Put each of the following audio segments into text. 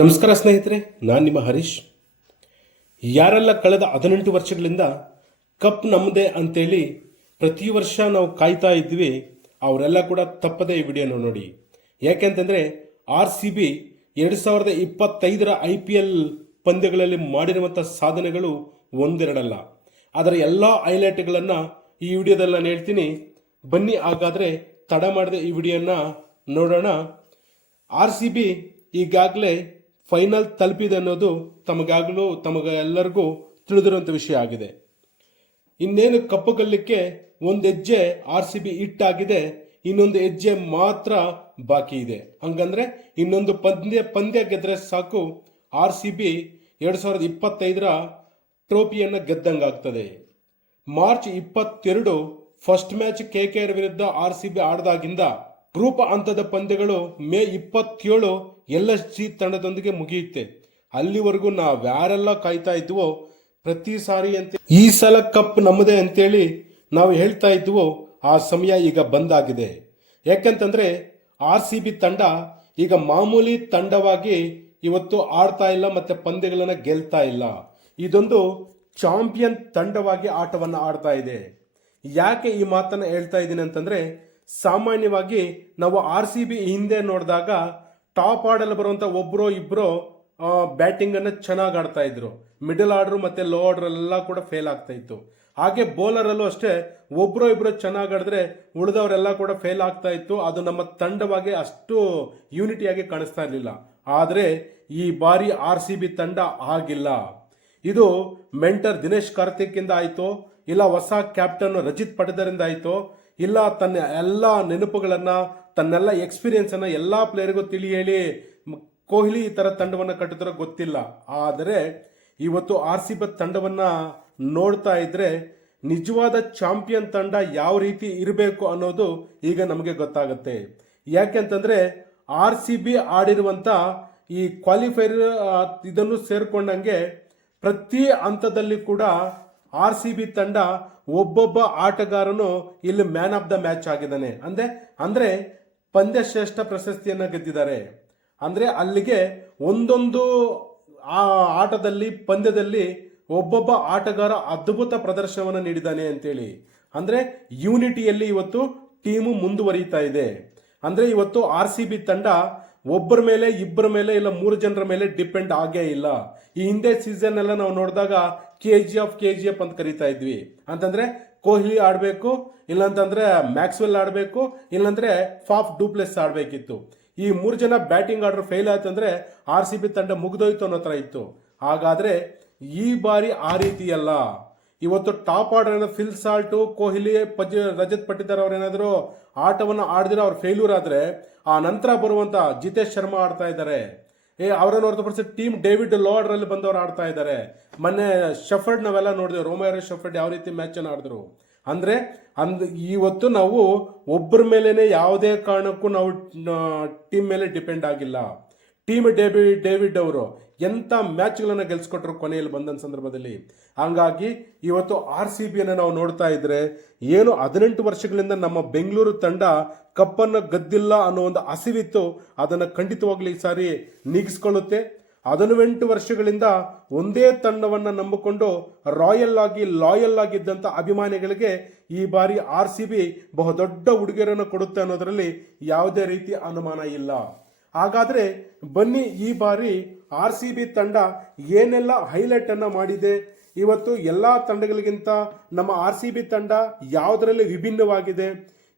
ನಮಸ್ಕಾರ ಸ್ನೇಹಿತರೆ, ನಾನು ನಿಮ್ಮ ಹರೀಶ್. ಯಾರೆಲ್ಲ ಕಳೆದ ಹದಿನೆಂಟು ವರ್ಷಗಳಿಂದ ಕಪ್ ನಮ್ಮದೇ ಅಂತೇಳಿ ಪ್ರತಿ ವರ್ಷ ನಾವು ಕಾಯ್ತಾ ಇದ್ವಿ, ಅವರೆಲ್ಲ ಕೂಡ ತಪ್ಪದೇ ಈ ವಿಡಿಯೋನ ನೋಡಿ. ಯಾಕೆಂತಂದರೆ ಆರ್ ಸಿ ಬಿ ಎರಡು ಸಾವಿರದ ಇಪ್ಪತ್ತೈದರ ಐ ಪಿ ಎಲ್ ಪಂದ್ಯಗಳಲ್ಲಿ ಮಾಡಿರುವಂಥ ಸಾಧನೆಗಳು ಒಂದೆರಡಲ್ಲ. ಅದರ ಎಲ್ಲ ಹೈಲೈಟ್ಗಳನ್ನು ಈ ವಿಡಿಯೋದಲ್ಲಿ ನಾನು ಹೇಳ್ತೀನಿ. ಬನ್ನಿ ಹಾಗಾದರೆ ತಡ ಮಾಡದೆ ಈ ವಿಡಿಯೋನ ನೋಡೋಣ. ಆರ್ ಸಿ ಬಿ ಈಗಾಗಲೇ ಫೈನಲ್ ತಲುಪಿದೆ ಅನ್ನೋದು ತಮಗಾಗಲೂ, ತಮಗೆಲ್ಲರಿಗೂ ತಿಳಿದಿರುವಂಥ ವಿಷಯ ಆಗಿದೆ. ಇನ್ನೇನು ಕಪ್ಪುಗಲ್ಲಕ್ಕೆ ಒಂದು ಹೆಜ್ಜೆ ಆರ್ ಸಿ ಬಿ ಇಟ್ಟಾಗಿದೆ ಇನ್ನೊಂದು ಹೆಜ್ಜೆ ಮಾತ್ರ ಬಾಕಿ ಇದೆ. ಹಂಗಂದ್ರೆ ಇನ್ನೊಂದು ಪಂದ್ಯ ಪಂದ್ಯ ಗೆದ್ರೆ ಸಾಕು, ಆರ್ ಸಿ ಬಿ ಎರಡು ಸಾವಿರದ ಇಪ್ಪತ್ತೈದರ ಟ್ರೋಫಿಯನ್ನು ಗೆದ್ದಂಗಾಗ್ತದೆ ಮಾರ್ಚ್ ಇಪ್ಪತ್ತೆರಡು first match K K R ವಿರುದ್ಧ ಆರ್ ಸಿ ಬಿ ಆಡದಾಗಿಂದ ಗ್ರೂಪ್ ಹಂತದ ಪಂದ್ಯಗಳು ಮೇ ಇಪ್ಪತ್ತೇಳು ಎಲ್ ಎಸ್ ಜಿ ತಂಡದೊಂದಿಗೆ ಮುಗಿಯುತ್ತೆ. ಅಲ್ಲಿವರೆಗೂ ನಾವು ಯಾರೆಲ್ಲ ಕಾಯ್ತಾ ಇದ್ವೋ ಪ್ರತಿ ಸಾರಿ ಅಂತ ಈ ಸಲ ಕಪ್ ನಮ್ಮದೇ ಅಂತೇಳಿ ನಾವು ಹೇಳ್ತಾ ಇದ್ವೋ ಆ ಸಮಯ ಈಗ ಬಂದಾಗಿದೆ. ಯಾಕೆಂತಂದ್ರೆ ಆರ್ ಸಿ ಬಿ ತಂಡ ಈಗ ಮಾಮೂಲಿ ತಂಡವಾಗಿ ಇವತ್ತು ಆಡ್ತಾ ಇಲ್ಲ ಮತ್ತೆ ಪಂದ್ಯಗಳನ್ನು ಗೆಲ್ತಾ ಇಲ್ಲ. ಇದೊಂದು ಚಾಂಪಿಯನ್ ತಂಡವಾಗಿ ಆಟವನ್ನು ಆಡ್ತಾ ಇದೆ. ಯಾಕೆ ಈ ಮಾತನ್ನ ಹೇಳ್ತಾ ಇದ್ದೀನಿ ಅಂತಂದ್ರೆ ಸಾಮಾನ್ಯವಾಗಿ ನಾವು ಆರ್ ಸಿ ಬಿ ಹಿಂದೆ ನೋಡಿದಾಗ ಟಾಪ್ ಆರ್ಡಲ್ಲಿ ಬರುವಂತ ಒಬ್ಬರೋ ಇಬ್ರೋ ಬ್ಯಾಟಿಂಗ್ ಅನ್ನ ಚೆನ್ನಾಗಿ ಆಡ್ತಾ ಇದ್ರು. ಮಿಡಲ್ ಆರ್ಡರ್ ಮತ್ತೆ ಲೋ ಆರ್ಡರ್ ಎಲ್ಲ ಕೂಡ ಫೇಲ್ ಆಗ್ತಾ ಇತ್ತು. ಹಾಗೆ ಬೌಲರಲ್ಲೂ ಅಷ್ಟೇ ಒಬ್ಬರೋ ಇಬ್ಬರು ಚೆನ್ನಾಗಿ ಆಡಿದ್ರೆ ಉಳಿದವರೆಲ್ಲ ಕೂಡ ಫೇಲ್ ಆಗ್ತಾ ಇತ್ತು. ಅದು ನಮ್ಮ ತಂಡವಾಗಿ ಅಷ್ಟು ಯೂನಿಟಿಯಾಗಿ ಕಾಣಿಸ್ತಾ ಇರಲಿಲ್ಲ. ಆದರೆ ಈ ಬಾರಿ ಆರ್ ಸಿ ಬಿ ತಂಡ ಆಗಿಲ್ಲ. ಇದು ಮೆಂಟರ್ ದಿನೇಶ್ ಕಾರ್ತಿಕ್ ಇಂದ ಆಯಿತು. ಇಲ್ಲ ಹೊಸ ಕ್ಯಾಪ್ಟನ್ ರಜಿತ್ ಪಡೆದರಿಂದ ಆಯ್ತು. ಇಲ್ಲ, ತನ್ನ ಎಲ್ಲ ನೆನಪುಗಳನ್ನ, ತನ್ನೆಲ್ಲ ಎಕ್ಸ್ಪೀರಿಯೆನ್ಸನ್ನು ಎಲ್ಲ ಪ್ಲೇಯರ್ಗೂ ತಿಳಿ ಹೇಳಿ ಕೊಹ್ಲಿ ಈ ಥರ ತಂಡವನ್ನ ಕಟ್ಟಿದ್ರೆ ಗೊತ್ತಿಲ್ಲ. ಆದರೆ, ಇವತ್ತು ಆರ್ ಸಿ ಬಿ ತಂಡವನ್ನ ನೋಡ್ತಾ ಇದ್ರೆ, ನಿಜವಾದ ಚಾಂಪಿಯನ್ ತಂಡ ಯಾವ ರೀತಿ ಇರಬೇಕು ಅನ್ನೋದು ಈಗ ನಮಗೆ ಗೊತ್ತಾಗುತ್ತೆ. ಯಾಕೆಂತಂದರೆ ಆರ್ ಸಿ ಬಿ ಆಡಿರುವಂತ ಈ ಕ್ವಾಲಿಫೈರ್ ಇದನ್ನು ಸೇರ್ಕೊಂಡಂಗೆ ಪ್ರತಿ ಹಂತದಲ್ಲಿ ಕೂಡ ಆರ್ ಸಿ ಬಿ ತಂಡ ಒಬ್ಬೊಬ್ಬ ಆಟಗಾರನು ಇಲ್ಲಿ ಮ್ಯಾನ್ ಆಫ್ ದ ಮ್ಯಾಚ್ ಆಗಿದ್ದಾನೆ. ಅಂದ್ರೆ ಅಂದ್ರೆ ಪಂದ್ಯಶ್ರೇಷ್ಠ ಪ್ರಶಸ್ತಿಯನ್ನ ಗೆದ್ದಿದ್ದಾರೆ. ಅಂದ್ರೆ ಅಲ್ಲಿಗೆ ಒಂದೊಂದು ಆ ಆಟದಲ್ಲಿ, ಪಂದ್ಯದಲ್ಲಿ ಒಬ್ಬೊಬ್ಬ ಆಟಗಾರ ಅದ್ಭುತ ಪ್ರದರ್ಶನವನ್ನು ನೀಡಿದ್ದಾನೆ ಅಂತೇಳಿ. ಅಂದ್ರೆ ಯೂನಿಟಿಯಲ್ಲಿ ಇವತ್ತು ಟೀಮು ಮುಂದುವರಿತಾ ಇದೆ. ಅಂದ್ರೆ ಇವತ್ತು ಆರ್ ಸಿ ಬಿ ತಂಡ ಒಬ್ಬರ ಮೇಲೆ, ಇಬ್ಬರ ಮೇಲೆ ಇಲ್ಲ, ಮೂರು ಜನರ ಮೇಲೆ ಡಿಪೆಂಡ್ ಆಗೇ ಇಲ್ಲ. ಈ ಹಿಂದೆ ಸೀಸನ್ ಎಲ್ಲ ನಾವು ನೋಡಿದಾಗ K G F K G F ಅಂತ ಕರಿತಾ ಇದ್ವಿ. ಅಂತಂದ್ರೆ ಕೊಹ್ಲಿ ಆಡಬೇಕು, ಇಲ್ಲಾಂತಂದರೆ ಮ್ಯಾಕ್ಸ್ವೆಲ್ ಆಡಬೇಕು, ಇಲ್ಲಾಂದರೆ ಫಾಫ್ ಡೂಪ್ಲೆಸ್ ಆಡಬೇಕಿತ್ತು. ಈ ಮೂರು ಜನ ಬ್ಯಾಟಿಂಗ್ ಆರ್ಡರ್ ಫೇಲ್ ಆಯ್ತಂದರೆ ಆರ್ ಸಿ ಬಿ ತಂಡ ಮುಗಿದೋಯ್ತು ಅನ್ನೋ ಥರ ಇತ್ತು. ಹಾಗಾದ್ರೆ ಈ ಬಾರಿ ಆ ರೀತಿ ಅಲ್ಲ ಇವತ್ತು top order Phil Salt Kohli ಪಜ್, ರಜತ್ ಪಟ್ಟಿದಾರ್ ಅವರೇನಾದರೂ ಆಟವನ್ನು ಆಡಿದ್ರೆ ಅವ್ರು ಫೇಲ್ಯೂರ್ ಆದ್ರೆ ಆ ನಂತರ ಬರುವಂತ ಜಿತೇಶ್ ಶರ್ಮಾ ಆಡ್ತಾ ಇದ್ದಾರೆ. ಏ, ಅವರನ್ನು ಹೊರತುಪಡಿಸಿ ಟೀಮ್ ಡೇವಿಡ್ ಲಾರ್ಡ್ರಲ್ಲಿ ಬಂದವರು ಆಡ್ತಾ ಇದ್ದಾರೆ. ಮೊನ್ನೆ ಶಫರ್ಡ್ ನಾವೆಲ್ಲ ನೋಡಿದ್ವಿ. ರೋಮೈರ ಶಫರ್ಡ್ ಯಾವ ರೀತಿ ಮ್ಯಾಚ್ ಅನ್ನು ಆಡಿದ್ರು. ಅಂದ್ರೆ, ಅಂದ್, ಇವತ್ತು ನಾವು ಒಬ್ಬರ ಮೇಲೇ ಯಾವುದೇ ಕಾರಣಕ್ಕೂ ನಾವು ಟೀಮ್ ಮೇಲೆ ಡಿಪೆಂಡ್ ಆಗಿಲ್ಲ. ಟೀಮ್ ಡೇವಿ ಡೇವಿಡ್ ಅವರು ಎಂಥ ಮ್ಯಾಚ್ಗಳನ್ನು ಗೆಲ್ಸ್ಕೊಟ್ರು ಕೊನೆಯಲ್ಲಿ ಬಂದ ಸಂದರ್ಭದಲ್ಲಿ? ಹಾಗಾಗಿ ಇವತ್ತು ಆರ್ ಸಿ ಬಿಯನ್ನು ನಾವು ನೋಡ್ತಾ ಇದ್ರೆ ಏನು ಹದಿನೆಂಟು ವರ್ಷಗಳಿಂದ ನಮ್ಮ ಬೆಂಗಳೂರು ತಂಡ ಕಪ್ಪನ್ನು ಗದ್ದಿಲ್ಲ ಅನ್ನೋ ಒಂದು ಹಸಿವಿತ್ತು, ಅದನ್ನು ಖಂಡಿತವಾಗ್ಲಿ ಈ ಸಾರಿ ನೀಗಿಸ್ಕೊಳ್ಳುತ್ತೆ. ಹದಿನೆಂಟು ವರ್ಷಗಳಿಂದ ಒಂದೇ ತಂಡವನ್ನು ನಂಬಿಕೊಂಡು ರಾಯಲ್ ಆಗಿ, ಲಾಯಲ್ ಆಗಿದ್ದಂಥ ಅಭಿಮಾನಿಗಳಿಗೆ ಈ ಬಾರಿ ಆರ್ ಸಿ ಬಿ ಬಹುದೊಡ್ಡ ಉಡುಗೊರೆಯನ್ನು ಕೊಡುತ್ತೆ ಅನ್ನೋದರಲ್ಲಿ ಯಾವುದೇ ರೀತಿ ಅನುಮಾನ ಇಲ್ಲ. ಹಾಗಾದ್ರೆ ಬನ್ನಿ ಈ ಬಾರಿ ಆರ್ ಸಿ ಬಿ ತಂಡ ಏನೆಲ್ಲ ಹೈಲೈಟ್ ಅನ್ನ ಮಾಡಿದೆ? ಇವತ್ತು ಎಲ್ಲಾ ತಂಡಗಳಿಗಿಂತ ನಮ್ಮ ಆರ್ ಸಿ ಬಿ ತಂಡ ಯಾವುದರಲ್ಲಿ ವಿಭಿನ್ನವಾಗಿದೆ?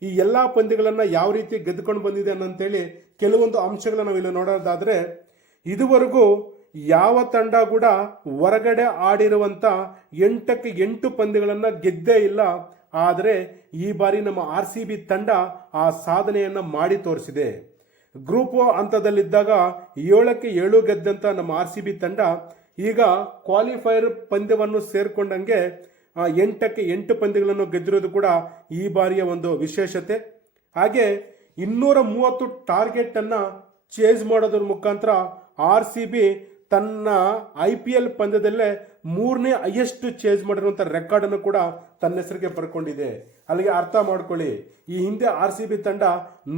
ಈ ಎಲ್ಲಾ ಪಂದ್ಯಗಳನ್ನು ಯಾವ ರೀತಿ ಗೆದ್ದುಕೊಂಡು ಬಂದಿದೆ ಅನ್ನಂತೇಳಿ ಕೆಲವೊಂದು ಅಂಶಗಳನ್ನ ನಾವಿಲ್ಲಿ ನೋಡೋದಾದ್ರೆ, ಇದುವರೆಗೂ ಯಾವ ತಂಡ ಕೂಡ ಹೊರಗಡೆ ಆಡಿರುವಂಥ ಎಂಟಕ್ಕೆ ಎಂಟು ಪಂದ್ಯಗಳನ್ನು ಗೆದ್ದೇ ಇಲ್ಲ. ಆದರೆ ಈ ಬಾರಿ ನಮ್ಮ ಆರ್ ಸಿ ಬಿ ತಂಡ ಆ ಸಾಧನೆಯನ್ನು ಮಾಡಿ ತೋರಿಸಿದೆ. ಗ್ರೂಪ್ ಹಂತದಲ್ಲಿದ್ದಾಗ ಏಳಕ್ಕೆ ಏಳು ಗೆದ್ದಂತ ನಮ್ಮ ಆರ್ ಸಿ ಬಿ ತಂಡ ಈಗ ಕ್ವಾಲಿಫೈರ್ ಪಂದ್ಯವನ್ನು ಸೇರ್ಕೊಂಡಂಗೆ ಎಂಟಕ್ಕೆ ಎಂಟು ಪಂದ್ಯಗಳನ್ನು ಗೆದ್ದಿರೋದು ಕೂಡ ಈ ಬಾರಿಯ ಒಂದು ವಿಶೇಷತೆ. ಹಾಗೆ ಇನ್ನೂರ ಮೂವತ್ತು ಟಾರ್ಗೆಟ್ ಅನ್ನ ಚೇಸ್ ಮಾಡೋದ್ರ ಮುಖಾಂತರ ಆರ್ ಸಿ ಬಿ ತನ್ನ ಐ ಪಿ ಎಲ್ ಪಂದ್ಯದಲ್ಲೇ ಮೂರನೇ ಹೈಯೆಸ್ಟ್ ಚೇಂಜ್ ಮಾಡಿರುವಂಥ ರೆಕಾರ್ಡನ್ನು ಕೂಡ ತನ್ನ ಹೆಸರಿಗೆ ಬರ್ಕೊಂಡಿದೆ. ಅಲ್ಲಿಗೆ ಅರ್ಥ ಮಾಡ್ಕೊಳ್ಳಿ. ಈ ಹಿಂದೆ ಆರ್ ಸಿ ಬಿ ತಂಡ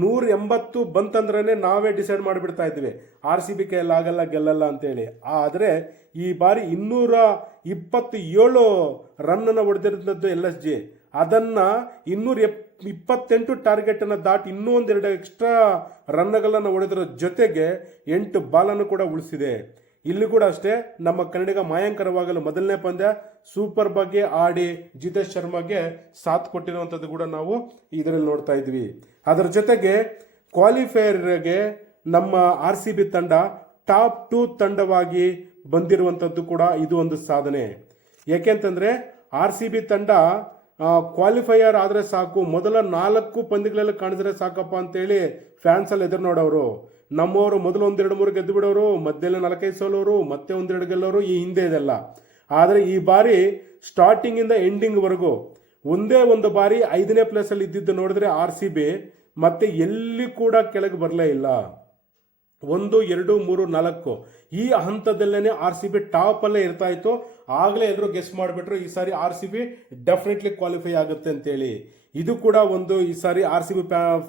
ನೂರ ಎಂಬತ್ತು ಬಂತಂದ್ರೆ ನಾವೇ ಡಿಸೈಡ್ ಮಾಡಿಬಿಡ್ತಾ ಇದ್ವಿ. ಆರ್ ಸಿ ಬಿ ಕೈಯಲ್ಲಿ ಆಗಲ್ಲ, ಗೆಲ್ಲಲ್ಲ ಅಂತೇಳಿ. ಆದರೆ ಈ ಬಾರಿ ಇನ್ನೂರ ಇಪ್ಪತ್ತು ಏಳು ರನ್ನನ್ನು ಹೊಡೆದಿರೋದು ಎಲ್ ಎಸ್ ಜಿ ಅದನ್ನ ಇನ್ನೂರ ಎಪ್, ಇಪ್ಪತ್ತೆಂಟು ಟಾರ್ಗೆಟ್ ಅನ್ನ ದಾಟಿ ಇನ್ನೂ ಒಂದೆರಡು ಎಕ್ಸ್ಟ್ರಾ ರನ್ಗಳನ್ನು ಹೊಡೆದರ ಜೊತೆಗೆ ಎಂಟು ಬಾಲನ್ನು ಕೂಡ ಉಳಿಸಿದೆ. ಇಲ್ಲಿ ಕೂಡ ಅಷ್ಟೇ ನಮ್ಮ ಕನ್ನಡಿಗ ಮಾಯಾಂಕರವಾಗಲು ಮೊದಲನೇ ಪಂದ್ಯ ಸೂಪರ್ ಬಗ್ಗೆ ಆಡಿ ಜಿತೇಶ್ ಶರ್ಮಾಗೆ ಸಾಥ್ ಕೊಟ್ಟಿರುವಂಥದ್ದು ಕೂಡ ನಾವು ಇದರಲ್ಲಿ ನೋಡ್ತಾ ಇದ್ವಿ. ಅದರ ಜೊತೆಗೆ ಕ್ವಾಲಿಫೈಯರ್ಗೆ ನಮ್ಮ ಆರ್ ಸಿ ಬಿ ತಂಡ ಟಾಪ್ ಟೂ ತಂಡವಾಗಿ ಬಂದಿರುವಂಥದ್ದು ಕೂಡ ಇದು ಒಂದು ಸಾಧನೆ. ಏಕೆಂತಂದರೆ ಆರ್ ಸಿ ಬಿ ತಂಡ ಕ್ವಾಲಿಫೈಯರ್ ಆದರೆ ಸಾಕು. ಮೊದಲ ನಾಲ್ಕು ಪಂದ್ಯಗಳೆಲ್ಲ ಕಾಣಿದ್ರೆ ಸಾಕಪ್ಪ ಅಂತೇಳಿ ಫ್ಯಾನ್ಸಲ್ಲಿ ಎದುರು ನೋಡೋರು ನಮ್ಮವರು ಮೊದಲು ಒಂದೆರಡು ಮೂರು ಗೆದ್ದು ಬಿಡೋರು ಮಧ್ಯದಲ್ಲಿ ನಾಲ್ಕೈದು ಸೋಲೋರು, ಮತ್ತೆ ಒಂದೆರಡು ಗೆಲ್ಲೋರು, ಈ ಹಿಂದೆ ಇದೆಲ್ಲ. ಆದರೆ ಈ ಬಾರಿ ಸ್ಟಾರ್ಟಿಂಗಿಂದ ಎಂಡಿಂಗ್ವರೆಗೂ ಎಂಡಿಂಗ್ ವರೆಗೂ ಒಂದೇ ಒಂದು ಬಾರಿ ಐದನೇ ಪ್ಲೇಸಲ್ಲಿ ಇದ್ದಿದ್ದು ನೋಡಿದ್ರೆ ಆರ್ ಸಿ ಬಿ ಮತ್ತೆ ಎಲ್ಲಿ ಕೂಡ ಕೆಳಗೆ ಬರಲೇ ಇಲ್ಲ. ಒಂದು, ಎರಡು, ಮೂರು, ನಾಲ್ಕು. ಈ ಹಂತದಲ್ಲೇನೆ ಆರ್ ಸಿ ಬಿ ಟಾಪ್ ಅಲ್ಲೇ ಇರ್ತಾ ಇತ್ತು. ಆಗಲೇ ಎಲ್ಲರೂ ಗೆಸ್ ಮಾಡಿಬಿಟ್ರು, ಈ ಸಾರಿ R C B definitely qualify ಆಗುತ್ತೆ ಅಂತೇಳಿ. ಇದು ಕೂಡ ಒಂದು ಈ ಸಾರಿ ಆರ್ ಸಿ ಬಿ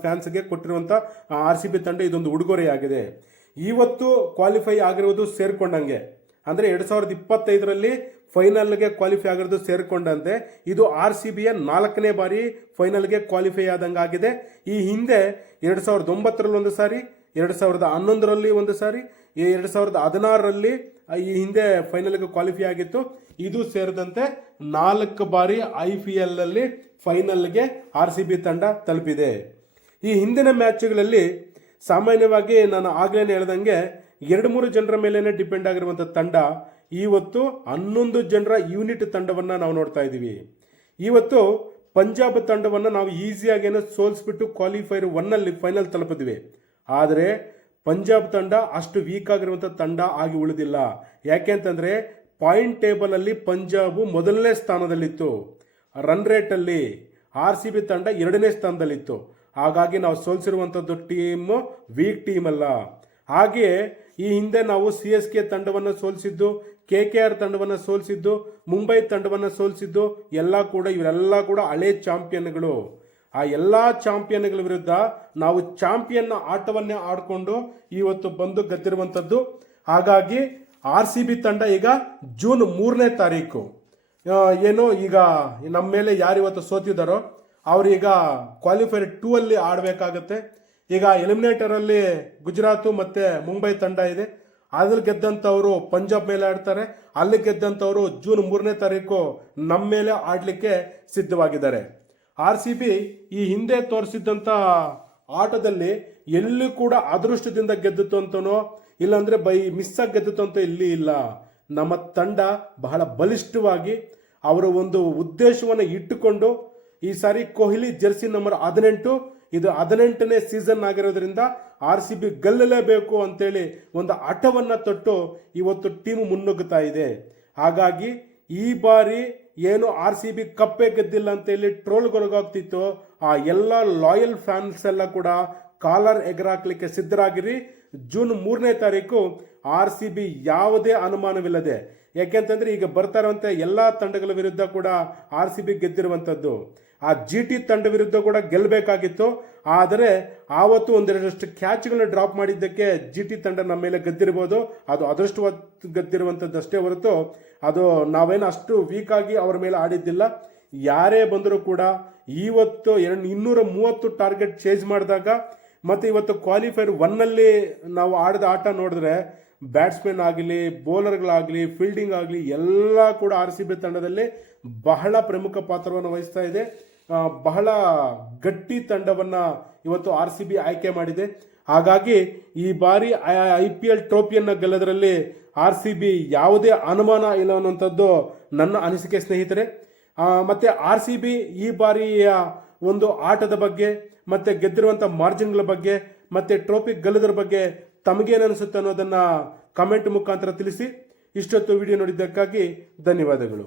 ಫ್ಯಾನ್ಸ್ಗೆ ಕೊಟ್ಟಿರುವಂಥ ಆರ್ ಸಿ ಬಿ ತಂಡ ಇದೊಂದು ಉಡುಗೊರೆಯಾಗಿದೆ ಇವತ್ತು ಕ್ವಾಲಿಫೈ ಆಗಿರುವುದು ಸೇರ್ಕೊಂಡಂಗೆ. ಅಂದರೆ ಎರಡು ಸಾವಿರದ ಇಪ್ಪತ್ತೈದರಲ್ಲಿ ಫೈನಲ್ಗೆ ಕ್ವಾಲಿಫೈ ಆಗಿರೋದು ಸೇರಿಕೊಂಡಂತೆ. ಇದು ಆರ್ ಸಿ ಬಿಯ ನಾಲ್ಕನೇ ಬಾರಿ ಫೈನಲ್ಗೆ ಕ್ವಾಲಿಫೈ ಆದಂಗಾಗಿದೆ. ಈ ಹಿಂದೆ ಎರಡು ಸಾವಿರದ ಒಂಬತ್ತರಲ್ಲಿ ಒಂದು ಸಾರಿ ಎರಡು ಸಾವಿರದ ಹನ್ನೊಂದರಲ್ಲಿ ಒಂದು ಸಾರಿ ಎರಡು ಸಾವಿರದ ಹದಿನಾರರಲ್ಲಿ ಈ ಹಿಂದೆ ಫೈನಲ್ಗೆ ಕ್ವಾಲಿಫೈ ಆಗಿತ್ತು. ಇದು ಸೇರಿದಂತೆ ನಾಲ್ಕು ಬಾರಿ ಐ ಪಿ ಎಲ್ಲಲ್ಲಿ ಫೈನಲ್ಗೆ ಆರ್ ಸಿ ಬಿ ತಂಡ ತಲುಪಿದೆ. ಈ ಹಿಂದಿನ ಮ್ಯಾಚ್ಗಳಲ್ಲಿ ಸಾಮಾನ್ಯವಾಗಿ ನಾನು ಆಗಲೇ ಹೇಳ್ದಂಗೆ ಎರಡು ಮೂರು ಜನರ ಮೇಲೇ ಡಿಪೆಂಡ್ ಆಗಿರುವಂಥ ತಂಡ, ಇವತ್ತು ಹನ್ನೊಂದು ಜನರ ಯೂನಿಟ್ ತಂಡವನ್ನು ನಾವು ನೋಡ್ತಾ ಇದ್ದೀವಿ. ಇವತ್ತು ಪಂಜಾಬ್ ತಂಡವನ್ನು ನಾವು ಈಸಿಯಾಗೇನೋ ಸೋಲಿಸ್ಬಿಟ್ಟು ಕ್ವಾಲಿಫೈರ್ ಒನ್ನಲ್ಲಿ ಫೈನಲ್ ತಲುಪಿದ್ವಿ. ಆದರೆ ಪಂಜಾಬ್ ತಂಡ ಅಷ್ಟು ವೀಕ್ ಆಗಿರುವಂಥ ತಂಡ ಆಗಿ ಉಳಿದಿಲ್ಲ. ಯಾಕೆಂತಂದರೆ ಪಾಯಿಂಟ್ ಟೇಬಲಲ್ಲಿ ಪಂಜಾಬು ಮೊದಲನೇ ಸ್ಥಾನದಲ್ಲಿತ್ತು. ರನ್ ರೇಟಲ್ಲಿ ಆರ್ ಸಿ ಬಿ ತಂಡ ಎರಡನೇ ಸ್ಥಾನದಲ್ಲಿತ್ತು. ಹಾಗಾಗಿ ನಾವು ಸೋಲಿಸಿರುವಂಥದ್ದು ಟೀಮು ವೀಕ್ ಟೀಮ್ ಅಲ್ಲ. ಹಾಗೆಯೇ ಈ ಹಿಂದೆ ನಾವು ಸಿ ಎಸ್ ಕೆ ತಂಡವನ್ನು ಸೋಲಿಸಿದ್ದು ಕೆ ಕೆ ಆರ್ ತಂಡವನ್ನು ಸೋಲಿಸಿದ್ದು ಮುಂಬೈ ತಂಡವನ್ನು ಸೋಲಿಸಿದ್ದು, ಎಲ್ಲ ಕೂಡ ಇವರೆಲ್ಲ ಕೂಡ ಹಳೆ ಚಾಂಪಿಯನ್ಗಳು ಆ ಎಲ್ಲ ಚಾಂಪಿಯನ್ಗಳ ವಿರುದ್ಧ ನಾವು ಚಾಂಪಿಯನ್ ಆಟವನ್ನೇ ಆಡಿಕೊಂಡು ಇವತ್ತು ಬಂದು ಗೆದ್ದಿರುವಂಥದ್ದು ಹಾಗಾಗಿ ಆರ್ ಸಿ ಬಿ ತಂಡ ಈಗ ಜೂನ್ ಮೂರನೇ ತಾರೀಕು. ಏನು ಈಗ ನಮ್ಮ ಮೇಲೆ ಯಾರು ಇವತ್ತು ಸೋತಿದ್ದಾರೋ ಅವರೀಗ ಕ್ವಾಲಿಫೈರ್ ಟೂ ಅಲ್ಲಿ ಆಡಬೇಕಾಗತ್ತೆ. ಈಗ ಎಲಿಮಿನೇಟರಲ್ಲಿ ಗುಜರಾತು ಮತ್ತೆ ಮುಂಬೈ ತಂಡ ಇದೆ. ಅದ್ರಲ್ಲಿ ಗೆದ್ದಂಥವರು ಪಂಜಾಬ್ ಮೇಲೆ ಆಡ್ತಾರೆ. ಅಲ್ಲಿ ಗೆದ್ದಂಥವರು ಜೂನ್ ಮೂರನೇ ತಾರೀಕು ನಮ್ಮ ಮೇಲೆ ಆಡಲಿಕ್ಕೆ ಸಿದ್ಧವಾಗಿದ್ದಾರೆ. ಆರ್ ಸಿ ಬಿ ಈ ಹಿಂದೆ ತೋರಿಸಿದ್ದಂಥ ಆಟದಲ್ಲಿ ಎಲ್ಲೂ ಕೂಡ ಅದೃಷ್ಟದಿಂದ ಗೆದ್ದಿತ್ತು ಅಂತನೋ, ಇಲ್ಲಾಂದರೆ ಬೈ ಮಿಸ್ ಆಗಿ ಗೆದ್ದಿತ್ತು ಅಂತ ಇಲ್ಲಿ ಇಲ್ಲ. ನಮ್ಮ ತಂಡ ಬಹಳ ಬಲಿಷ್ಠವಾಗಿ ಅವರ ಒಂದು ಉದ್ದೇಶವನ್ನು ಇಟ್ಟುಕೊಂಡು ಈ ಸಾರಿ ಕೊಹ್ಲಿ ಜೆರ್ಸಿ ನಂಬರ್ ಹದಿನೆಂಟು, ಇದು ಹದಿನೆಂಟನೇ ಸೀಸನ್ ಆಗಿರೋದ್ರಿಂದ ಆರ್ ಸಿ ಬಿ ಗೆಲ್ಲಲೇಬೇಕು ಅಂತೇಳಿ ಒಂದು ಆಟವನ್ನು ತೊಟ್ಟು ಇವತ್ತು ಟೀಮ್ ಮುನ್ನುಗ್ಗುತ್ತಾ ಇದೆ. ಹಾಗಾಗಿ ಈ ಬಾರಿ ಏನು ಆರ್ ಸಿ ಬಿ ಕಪ್ಪೇ ಗೆದ್ದಿಲ್ಲ ಅಂತೇಳಿ ಟ್ರೋಲ್ಗೊಳಗಾಗ್ತಿತ್ತು ಆ ಎಲ್ಲ ಲಾಯಲ್ ಫ್ಯಾನ್ಸ್ ಎಲ್ಲ ಕೂಡ ಕಾಲರ್ ಎಗರಾಕ್ಲಿಕ್ಕೆ ಸಿದ್ಧರಾಗಿರಿ. ಜೂನ್ ಮೂರನೇ ತಾರೀಕು ಆರ್ ಸಿ ಬಿ ಯಾವುದೇ ಅನುಮಾನವಿಲ್ಲದೆ. ಯಾಕೆಂತಂದ್ರೆ ಈಗ ಬರ್ತಾ ಇರುವಂಥ ಎಲ್ಲಾ ತಂಡಗಳ ವಿರುದ್ಧ ಕೂಡ ಆರ್ ಸಿ ಬಿ ಗೆದ್ದಿರುವಂತದ್ದು. ಆ ಜಿ ಟಿ ತಂಡ ವಿರುದ್ಧ ಕೂಡ ಗೆಲ್ಲಬೇಕಾಗಿತ್ತು. ಆದರೆ ಆವತ್ತು ಒಂದೆರಡಷ್ಟು ಕ್ಯಾಚ್ಗಳನ್ನ ಡ್ರಾಪ್ ಮಾಡಿದ್ದಕ್ಕೆ ಜಿ ಟಿ ತಂಡ ನಮ್ಮ ಮೇಲೆ ಗದ್ದಿರ್ಬೋದು. ಅದು ಅದೃಷ್ಟವಾದ ಗದ್ದಿರುವಂಥದ್ದಷ್ಟೇ ಹೊರತು ಅದು ನಾವೇನು ಅಷ್ಟು ವೀಕಾಗಿ ಅವರ ಮೇಲೆ ಆಡಿದ್ದಿಲ್ಲ. ಯಾರೇ ಬಂದರೂ ಕೂಡ ಇವತ್ತು ಎರಡು, ಇನ್ನೂರ ಮೂವತ್ತು ಟಾರ್ಗೆಟ್ ಚೇಂಜ್ ಮಾಡಿದಾಗ, ಮತ್ತು ಇವತ್ತು ಕ್ವಾಲಿಫೈರ್ ಒನ್ನಲ್ಲಿ ನಾವು ಆಡಿದ ಆಟ ನೋಡಿದ್ರೆ ಬ್ಯಾಟ್ಸ್ಮನ್ ಆಗಲಿ, ಬೌಲರ್ಗಳಾಗಲಿ ಫೀಲ್ಡಿಂಗ್ ಆಗಲಿ, ಎಲ್ಲ ಕೂಡ ಆರ್ ಸಿ ಬಿ ತಂಡದಲ್ಲಿ ಬಹಳ ಪ್ರಮುಖ ಪಾತ್ರವನ್ನು ವಹಿಸ್ತಾ ಇದೆ. ಬಹಳ ಗಟ್ಟಿ ತಂಡವನ್ನ ಇವತ್ತು ಆರ್ ಸಿ ಬಿ ಆಯ್ಕೆ ಮಾಡಿದೆ. ಹಾಗಾಗಿ ಈ ಬಾರಿ ಐ ಪಿ ಎಲ್ ಟ್ರೋಫಿಯನ್ನು ಗೆಲ್ಲೋದ್ರಲ್ಲಿ ಆರ್ ಸಿ ಬಿ ಯಾವುದೇ ಅನುಮಾನ ಇಲ್ಲ ಅನ್ನುವಂಥದ್ದು ನನ್ನ ಅನಿಸಿಕೆ ಸ್ನೇಹಿತರೆ. ಮತ್ತು ಆರ್ ಸಿ ಬಿ ಈ ಬಾರಿಯ ಒಂದು ಆಟದ ಬಗ್ಗೆ, ಮತ್ತೆ ಗೆದ್ದಿರುವಂಥ ಮಾರ್ಜಿನ್ಗಳ ಬಗ್ಗೆ, ಮತ್ತೆ ಟ್ರೋಫಿ ಗೆಲ್ಲೋದ್ರ ಬಗ್ಗೆ ತಮಗೇನು ಅನಿಸುತ್ತೆ ಅನ್ನೋದನ್ನು ಕಮೆಂಟ್ ಮುಖಾಂತರ ತಿಳಿಸಿ. ಇಷ್ಟೊತ್ತು ವಿಡಿಯೋ ನೋಡಿದ್ದಕ್ಕಾಗಿ ಧನ್ಯವಾದಗಳು.